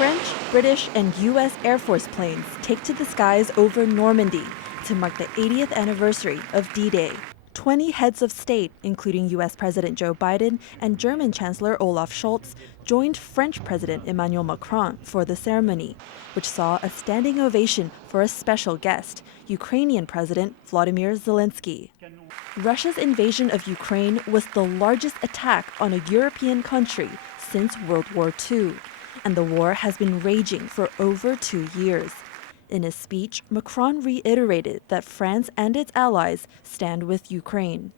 French, British, and U.S. Air Force planes take to the skies over Normandy to mark the 80th anniversary of D-Day. 20 heads of state, including U.S. President Joe Biden and German Chancellor Olaf Scholz, joined French President Emmanuel Macron for the ceremony, which saw a standing ovation for a special guest, Ukrainian President Volodymyr Zelenskyy. Russia's invasion of Ukraine was the largest attack on a European country since World War II, and the war has been raging for over 2 years. In his speech, Macron reiterated that France and its allies stand with Ukraine.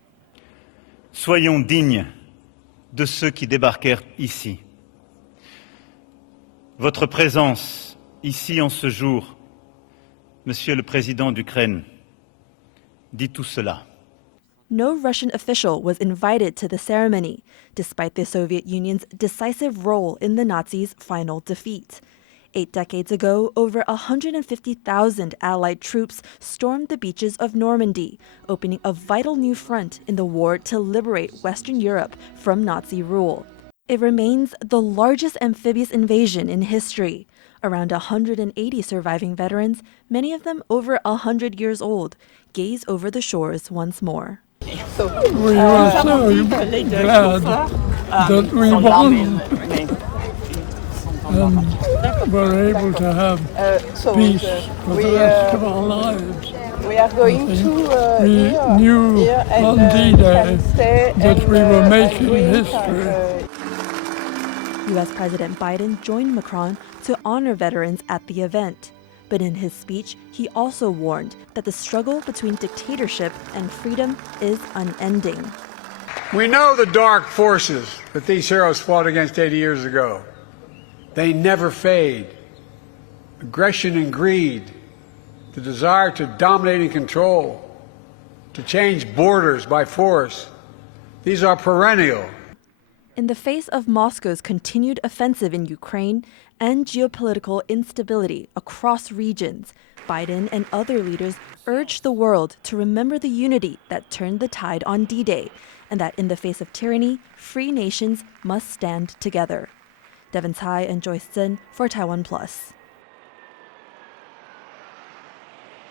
Soyons dignes de ceux qui débarquèrent ici. Votre présence ici en ce jour, Monsieur le Président d'Ukraine, dit tout cela. No Russian official was invited to the ceremony, despite the Soviet Union's decisive role in the Nazis' final defeat. 8 decades ago, over 150,000 Allied troops stormed the beaches of Normandy, opening a vital new front in the war to liberate Western Europe from Nazi rule. It remains the largest amphibious invasion in history. Around 180 surviving veterans, many of them over 100 years old, gaze over the shores once more. We are so glad that we won. We're able to have peace for the rest of our lives. We are going We knew on D-Day that we were making history. U.S. President Biden joined Macron to honor veterans at the event. But in his speech, he also warned that the struggle between dictatorship and freedom is unending. We know the dark forces that these heroes fought against 80 years ago. They never fade. Aggression and greed, the desire to dominate and control, to change borders by force, these are perennial. In the face of Moscow's continued offensive in Ukraine and geopolitical instability across regions, Biden and other leaders urged the world to remember the unity that turned the tide on D-Day, and that in the face of tyranny, free nations must stand together. Devin, Tsai, and Joyce, Tseng for TaiwanPlus.